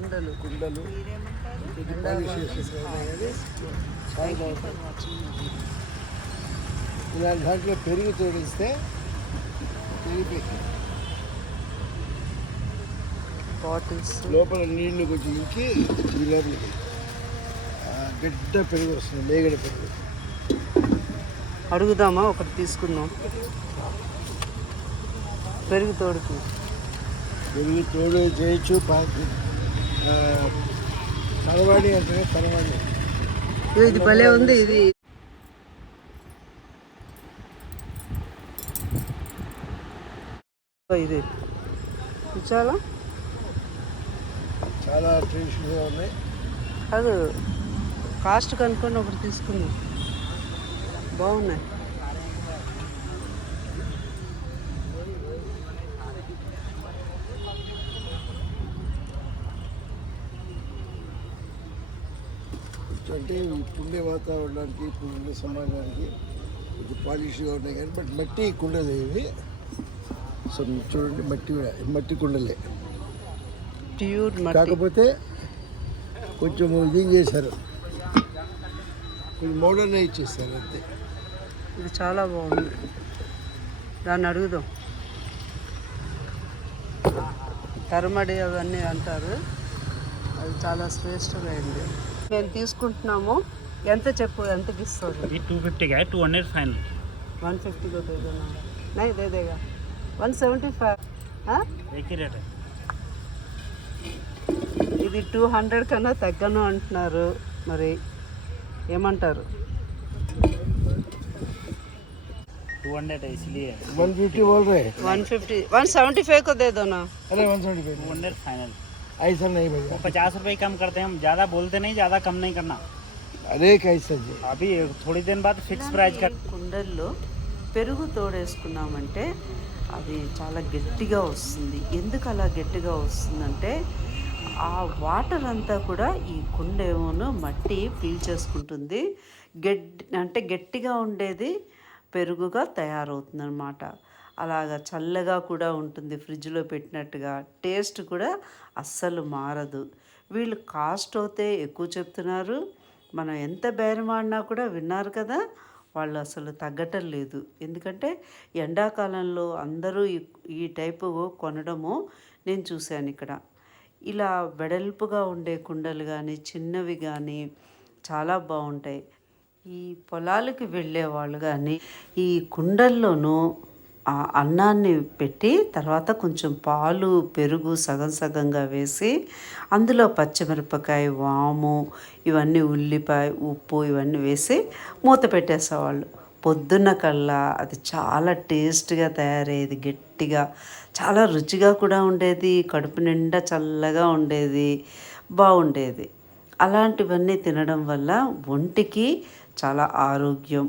కుండలు ఇలాంటి దాంట్లో పెరుగు తోడిస్తే బాటిల్స్ లోపల నీళ్లు కొంచెం ఇంకి ఈ లోపలికి గడ్డ పెరుగు వస్తుంది, మేగడ పెరుగు. అడుగుదామా? ఒకటి తీసుకుందాం. పెరుగు తోడుకు పెరుగు తోడు చేయొచ్చు. తలవాడి అంటే తలవాడి ఇది భలే ఉంది. ఇది ఇది చాలా చాలా ట్రెడిషనల్గా ఉన్నాయి. అది కాస్ట్ కనుక్కొని ఒకటి తీసుకుందాం. బాగున్నాయి. అంటే ఇప్పుడుండే వాతావరణానికి, ఇప్పుడుండే సమాజానికి కొంచెం పాలిష్గా ఉన్నాయి కానీ బట్ మట్టి కుండలే ఇవి. సో చూడండి, మట్టి కుండలే, ప్యూర్ మట్టి. కాకపోతే కొంచెం ఇది చేశారు, కొంచెం మోడర్న్ ఇచ్చేస్తారు అంతే. ఇది చాలా బాగుంది. దాన్ని అడుగుదాం. తరమడి అవన్నీ అంటారు. అది చాలా శ్రేష్టమైంది. మేము తీసుకుంటున్నాము. ఎంత చెప్పు, ఎంతకి ఇస్తుంది? 250 का है, 200 फाइनल। 150 को दे देना। नहीं दे देगा। 175। हाँ, एक ही रेट है। ఇది 200 కన్నా తగ్గను అంటున్నారు. మరి ఏమంటారు? 200 है इसलिए। 150 बोल रहे हैं। 150 175 को दे दो ना। अरे 175 200 फाइनल। ऐसा नहीं भैया, 50 रुपये कम करते हैं हम, ज़्यादा बोलते नहीं, ज़्यादा कम नहीं करना। अरे कैसा जी, अभी थोड़ी दिन बाद फिक्स प्राइस कर। కుండల్లో పెరుగు తోడేసుకున్నామంటే అది చాలా గట్టిగా వస్తుంది. ఎందుకు అలా గట్టిగా వస్తుందంటే ఆ వాటర్ అంతా కూడా ఈ కుండ ఏమోనో మట్టి పీల్చేసుకుంటుంది. అంటే గట్టిగా ఉండేది పెరుగుగా తయారవుతుంది అన్నమాట. అలాగా చల్లగా కూడా ఉంటుంది, ఫ్రిడ్జ్లో పెట్టినట్టుగా. టేస్ట్ కూడా అస్సలు మారదు. వీళ్ళు కాస్ట్ అయితే ఎక్కువ చెప్తున్నారు. మనం ఎంత బేరమాడినా కూడా విన్నారు కదా, వాళ్ళు అసలు తగ్గటం లేదు. ఎందుకంటే ఎండాకాలంలో అందరూ ఈ టైపు కొనడము నేను చూశాను ఇక్కడ. ఇలా వెడల్పుగా ఉండే కుండలు కానీ, చిన్నవి కానీ చాలా బాగుంటాయి. ఈ పొలాలకు వెళ్ళే వాళ్ళు కానీ ఈ కుండల్లోనూ ఆ అన్నాన్ని పెట్టి తర్వాత కొంచెం పాలు, పెరుగు సగం సగంగా వేసి అందులో పచ్చిమిరపకాయ, వాము, ఇవన్నీ ఉల్లిపాయ, ఉప్పు ఇవన్నీ వేసి మూత పెట్టేసేవాళ్ళు. పొద్దున్న కల్లా అది చాలా టేస్ట్గా తయారయ్యేది, గట్టిగా, చాలా రుచిగా కూడా ఉండేది, కడుపు నిండా చల్లగా ఉండేది, బాగుండేది. అలాంటివన్నీ తినడం వల్ల ఒంటికి చాలా ఆరోగ్యం.